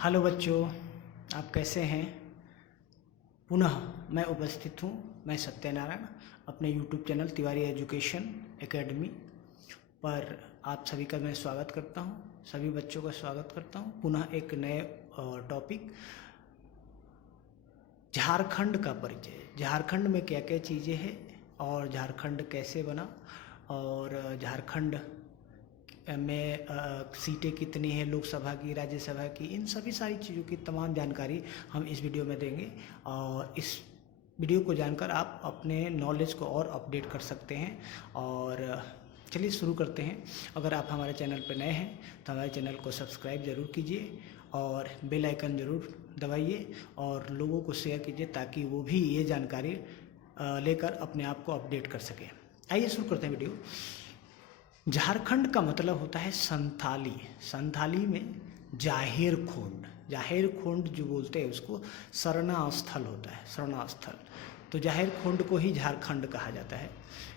Hello बच्चों, आप कैसे हैं। पुनः मैं उपस्थित हूँ। मैं सत्यनारायण अपने YouTube channel Tiwari education academy पर आप सभी का मैं स्वागत करता हूँ। सभी बच्चों का स्वागत करता हूँ पुनः एक नए टॉपिक झारखंड का परिचय। झारखंड में क्या क्या चीज़ें हैं और झारखंड कैसे बना और झारखंड में सीटें कितनी हैं लोकसभा की, राज्यसभा की, इन सभी सारी चीज़ों की तमाम जानकारी हम इस वीडियो में देंगे। और इस वीडियो को जानकर आप अपने नॉलेज को और अपडेट कर सकते हैं। और चलिए शुरू करते हैं। अगर आप हमारे चैनल पर नए हैं तो हमारे चैनल को सब्सक्राइब ज़रूर कीजिए और बेल आइकन ज़रूर दबाइए और लोगों को शेयर कीजिए ताकि वो भी ये जानकारी लेकर अपने आप को अपडेट कर सकें। आइए शुरू करते हैं वीडियो। झारखंड का मतलब होता है संथाली। संथाली में जाहिर खोंड, जाहिर खोंड जो बोलते हैं उसको शरणा स्थल होता है, शरणा स्थल। तो जाहिर खोंड को ही झारखंड कहा जाता है।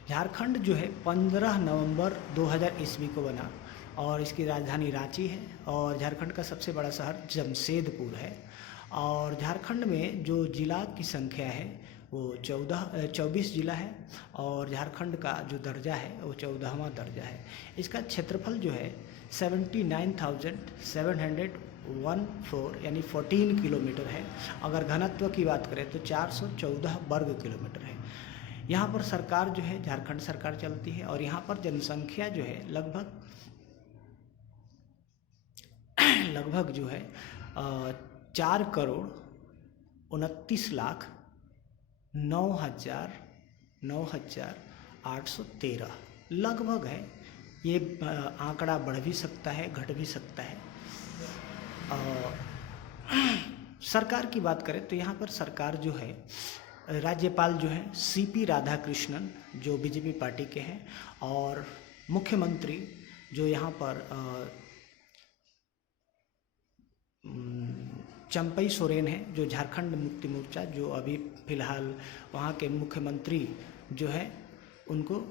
झारखंड जो है 15 नवंबर 2000 ईस्वी को बना और इसकी राजधानी रांची है और झारखंड का सबसे बड़ा शहर जमशेदपुर है। और झारखंड में जो जिला की संख्या है वो 24 जिला है और झारखंड का जो दर्जा है वो 14वां दर्जा है। इसका क्षेत्रफल जो है 79,714 यानी 14 किलोमीटर है। अगर घनत्व की बात करें तो 414 वर्ग किलोमीटर है। यहाँ पर सरकार जो है झारखंड सरकार चलती है और यहाँ पर जनसंख्या जो है लगभग जो है 4,29,813 लगभग है। ये आंकड़ा बढ़ भी सकता है, घट भी सकता है। सरकार की बात करें तो यहाँ पर सरकार जो है राज्यपाल जो है सीपी राधाकृष्णन जो बीजेपी पार्टी के हैं और मुख्यमंत्री जो यहाँ पर चंपई सोरेन है जो झारखंड मुक्ति मोर्चा जो अभी फ़िलहाल वहाँ के मुख्यमंत्री जो है उनको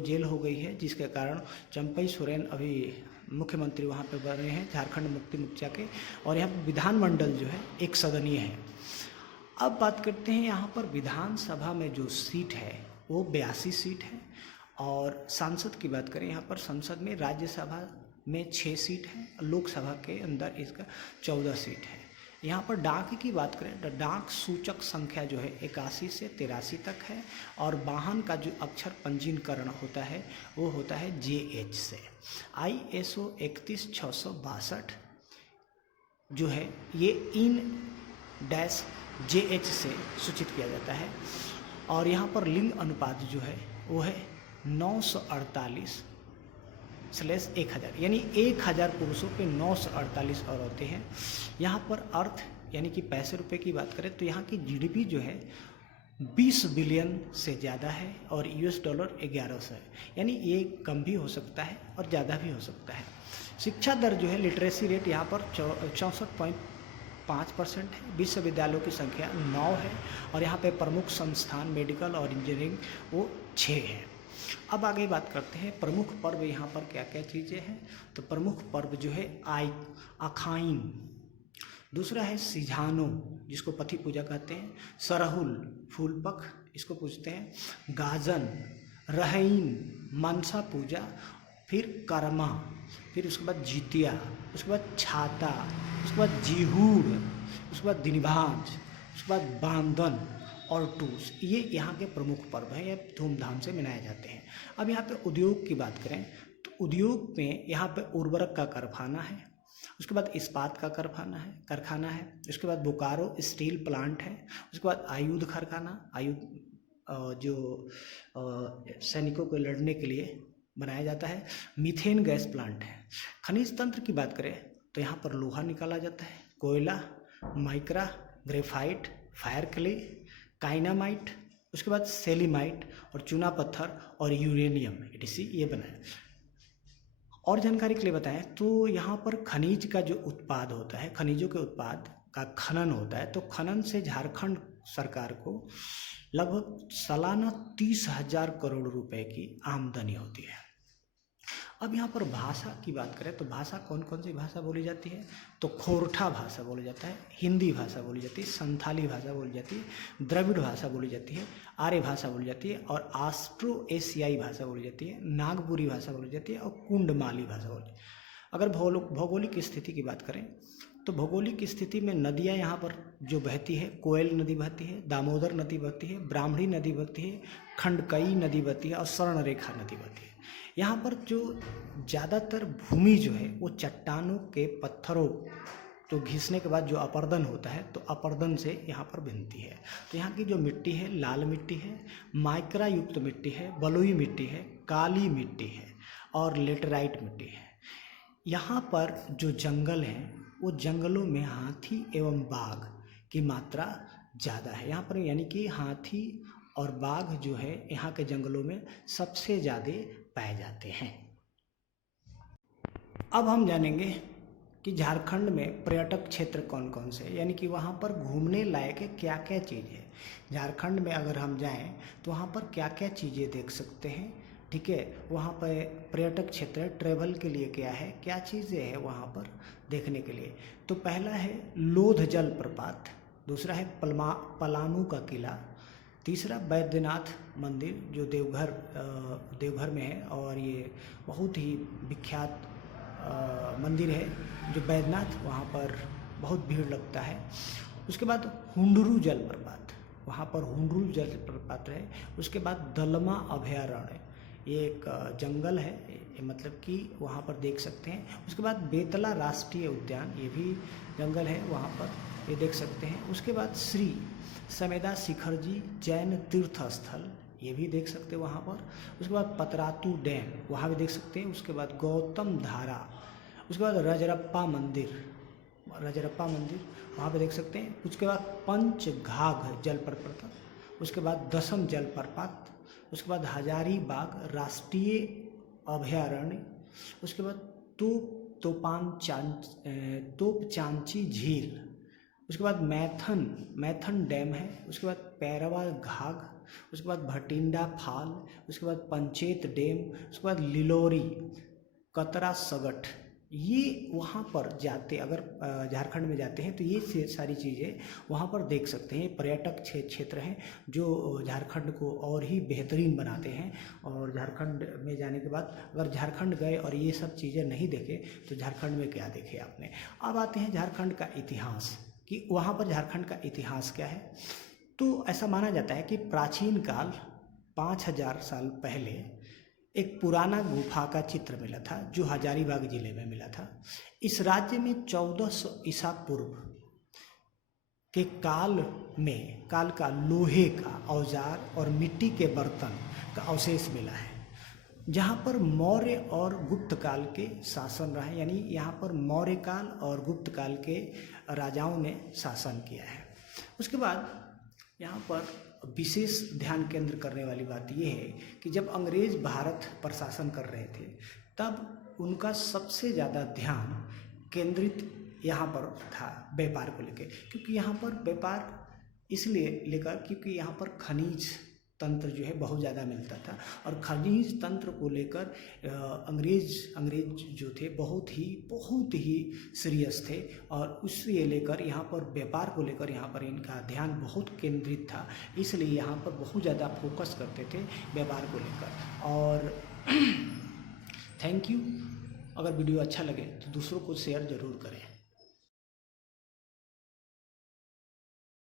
जेल हो गई है, जिसके कारण चंपई सोरेन अभी मुख्यमंत्री वहाँ पे बने हैं झारखंड मुक्ति मोर्चा के। और यहाँ पर विधानमंडल जो है एक सदनीय है। अब बात करते हैं यहाँ पर विधानसभा में जो सीट है वो 82 सीट है। और सांसद की बात करें यहाँ पर संसद में राज्यसभा में 6 सीट है, लोकसभा के अंदर इसका 14 सीट है। यहाँ पर डाक की बात करें तो डाक सूचक संख्या जो है 81 से 83 तक है और वाहन का जो अक्षर पंजीकरण होता है वो होता है JH से। ISO 31662 जो है ये IN-JH से सूचित किया जाता है। और यहाँ पर लिंग अनुपात जो है वो है 948/1000 यानी 1000 पुरुषों पे 948 औरतें हैं। यहाँ पर अर्थ यानी कि पैसे रुपए की बात करें तो यहाँ की GDP जो है 20 बिलियन से ज़्यादा है और $11 है। यानी ये कम भी हो सकता है और ज़्यादा भी हो सकता है। शिक्षा दर जो है लिटरेसी रेट यहाँ पर 64.5% है। विश्वविद्यालयों की संख्या 9 है और यहाँ पे प्रमुख संस्थान मेडिकल और इंजीनियरिंग वो 6 है। अब आगे बात करते हैं प्रमुख पर्व यहाँ पर क्या क्या चीज़ें हैं। तो प्रमुख पर्व जो है अखाइन, दूसरा है सिझानो जिसको पति पूजा कहते हैं, सरहुल फूलपख इसको पूजते हैं, गाजन, रहइन मनसा पूजा, फिर कर्मा, फिर उसके बाद जितिया, उसके बाद छाता, उसके बाद जीहूड़, उसके बाद दिनभांज, उसके बाद बांधन और टूस। ये यहाँ के प्रमुख पर्व हैं, ये धूमधाम से मनाए जाते हैं। अब यहाँ पे उद्योग की बात करें तो उद्योग में यहाँ पे उर्वरक का कारखाना है, उसके बाद इस्पात का कारखाना है, उसके बाद बोकारो स्टील प्लांट है, उसके बाद आयुध कारखाना, जो सैनिकों को लड़ने के लिए बनाया जाता है, मीथेन गैस प्लांट है। खनिज तंत्र की बात करें तो यहाँ पर लोहा निकाला जाता है, कोयला, माइक्रा, ग्रेफाइट, फायर क्ले, काइनामाइट, उसके बाद सेलिमाइट और चूना पत्थर और यूरेनियम etc ये बनाए। और जानकारी के लिए बताएं तो यहाँ पर खनिज का जो उत्पाद होता है, खनिजों के उत्पाद का खनन होता है, तो खनन से झारखंड सरकार को लगभग सालाना 30,000 करोड़ रुपए की आमदनी होती है। अब यहाँ पर भाषा की बात करें तो भाषा कौन कौन सी भाषा बोली जाती है, तो खोरठा भाषा बोली जाता है, हिंदी भाषा बोली जाती है, संथाली भाषा बोली जाती है, द्रविड़ भाषा बोली जाती है, आर्य भाषा बोली जाती है और ऑस्ट्रो एशियाई भाषा बोली जाती है, नागपुरी भाषा बोली जाती है और कुंडमाली भाषा बोली जाती है। अगर भौगोलिक स्थिति की बात करें तो भौगोलिक स्थिति में नदियाँ यहाँ पर जो बहती है, कोयल नदी बहती है, दामोदर नदी बहती है, ब्राह्मणी नदी बहती है, खंडकई नदी बहती है और स्वर्णरेखा नदी बहती है। यहाँ पर जो ज़्यादातर भूमि जो है वो चट्टानों के पत्थरों तो घिसने के बाद जो अपर्दन होता है तो अपर्दन से यहाँ पर बनती है। तो यहाँ की जो मिट्टी है लाल मिट्टी है, माइक्रा युक्त मिट्टी है, बलुई मिट्टी है, काली मिट्टी है और लेटराइट मिट्टी है। यहाँ पर जो जंगल हैं वो जंगलों में हाथी एवं बाघ की मात्रा ज़्यादा है यहाँ पर, यानी कि हाथी और बाघ जो है यहाँ के जंगलों में सबसे ज़्यादा पाए जाते हैं। अब हम जानेंगे कि झारखंड में पर्यटक क्षेत्र कौन कौन से हैं, यानी कि वहाँ पर घूमने लायक क्या क्या चीज़ है। झारखंड में अगर हम जाएं तो वहाँ पर क्या क्या चीज़ें देख सकते हैं, ठीक है। वहाँ पर पर्यटक क्षेत्र ट्रैवल के लिए क्या चीज़ें हैं वहाँ पर देखने के लिए। तो पहला है लोध जल प्रपात, दूसरा है पलामू का किला, तीसरा बैद्यनाथ मंदिर जो देवघर में है और ये बहुत ही विख्यात मंदिर है जो बैद्यनाथ, वहाँ पर बहुत भीड़ लगता है। उसके बाद हुंडरू जलप्रपात, वहाँ पर हुंडरू जलप्रपात है। उसके बाद दलमा अभयारण्य, ये एक जंगल है, मतलब कि वहाँ पर देख सकते हैं। उसके बाद बेतला राष्ट्रीय उद्यान, ये भी जंगल है, वहाँ पर ये देख सकते हैं। उसके बाद श्री समेदा शिखर जी जैन तीर्थ स्थल, ये भी देख सकते हैं वहाँ पर। उसके बाद पतरातू डैम, वहाँ भी देख सकते हैं। उसके बाद गौतम धारा, उसके बाद रजरप्पा मंदिर वहाँ पे देख सकते हैं। उसके बाद पंचघाघ जलप्रपात, उसके बाद दसम जलप्रपात, उसके बाद हजारीबाग राष्ट्रीय अभयारण्य, उसके बाद तोपचांची झील, उसके बाद मैथन डैम है, उसके बाद पैरवा घाघ, उसके बाद भटिंडा फाल, उसके बाद पंचेत डैम, उसके बाद लिलोरी, कतरा सगट। ये वहाँ पर जाते, अगर झारखंड में जाते हैं तो ये सारी चीज़ें वहाँ पर देख सकते हैं। पर्यटक क्षेत्र हैं जो झारखंड को और ही बेहतरीन बनाते हैं। और झारखंड में जाने के बाद अगर झारखंड गए और ये सब चीज़ें नहीं देखे तो झारखंड में क्या देखे आपने। अब आते हैं झारखंड का इतिहास, कि वहाँ पर झारखंड का इतिहास क्या है। तो ऐसा माना जाता है कि प्राचीन काल 5000 साल पहले एक पुराना गुफा का चित्र मिला था जो हजारीबाग जिले में मिला था। इस राज्य में 1400 ईसा पूर्व के काल का लोहे का औजार और मिट्टी के बर्तन का अवशेष मिला है, जहाँ पर मौर्य और गुप्त काल के शासन रहा है, यानी यहाँ पर मौर्य काल और गुप्त काल के राजाओं ने शासन किया है। उसके बाद यहाँ पर विशेष ध्यान केंद्र करने वाली बात यह है कि जब अंग्रेज भारत पर शासन कर रहे थे तब उनका सबसे ज़्यादा ध्यान केंद्रित यहाँ पर था व्यापार को लेकर, क्योंकि यहाँ पर व्यापार इसलिए लेकर क्योंकि यहाँ पर खनिज तंत्र जो है बहुत ज़्यादा मिलता था और खनिज तंत्र को लेकर अंग्रेज जो थे बहुत ही सीरियस थे और उससे लेकर यहाँ पर व्यापार को लेकर यहाँ पर इनका ध्यान बहुत केंद्रित था, इसलिए यहाँ पर बहुत ज़्यादा फोकस करते थे व्यापार को लेकर। और थैंक यू। अगर वीडियो अच्छा लगे तो दूसरों को शेयर ज़रूर करें।